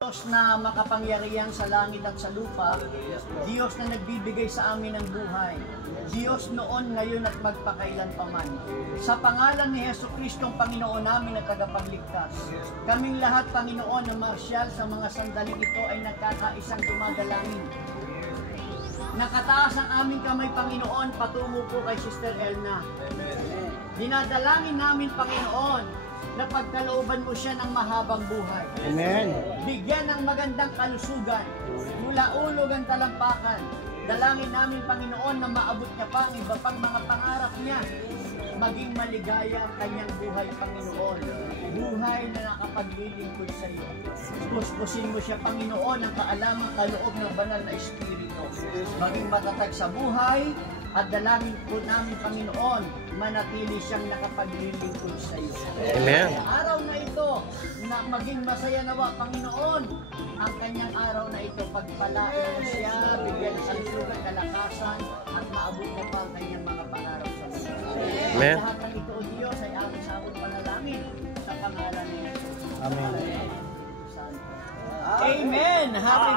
Diyos na makapangyarihan sa langit at sa lupa, Diyos na nagbibigay sa amin ng buhay, Diyos noon, ngayon at magpakailan paman. Sa pangalan ni Jesucristong Panginoon namin at tagapagligtas, kaming lahat, Panginoon, na marsyal sa mga sandaling ito ay nagkakaisang dumadalangin. Nakataas ang aming kamay, Panginoon, patungo po kay Sister Elna. Dinadalangin namin, Panginoon, na pagkalooban mo siya ng mahabang buhay. Amen. Bigyan ng magandang kalusugan, mula ulo hanggang talampakan. Dalangin namin, Panginoon, na maabot niya pa ang iba pang mga pangarap niya. Maging maligaya ang kanyang buhay, Panginoon. Buhay na nakapaglilingkod sa iyo. Puspusin mo siya, Panginoon, ang kaalamang kaloob ng banal na Espiritu. Maging matatag sa buhay, at dalangin po namin, Panginoon, manatili siyang nakapaglilingkod sa iyo. Amen. Araw na ito, na maging masaya nawa, Panginoon, ang kanyang araw na ito, pagpalain mo siya, bigyan ng kalusugan, kalakasan, at maabot mo pa ang kanyang mga pangarap sa iyo. Amen. Lahat ng ito, O Diyos, ay aming sabot panalangin sa pangalan ni Jesus. Amen. Amen. Happy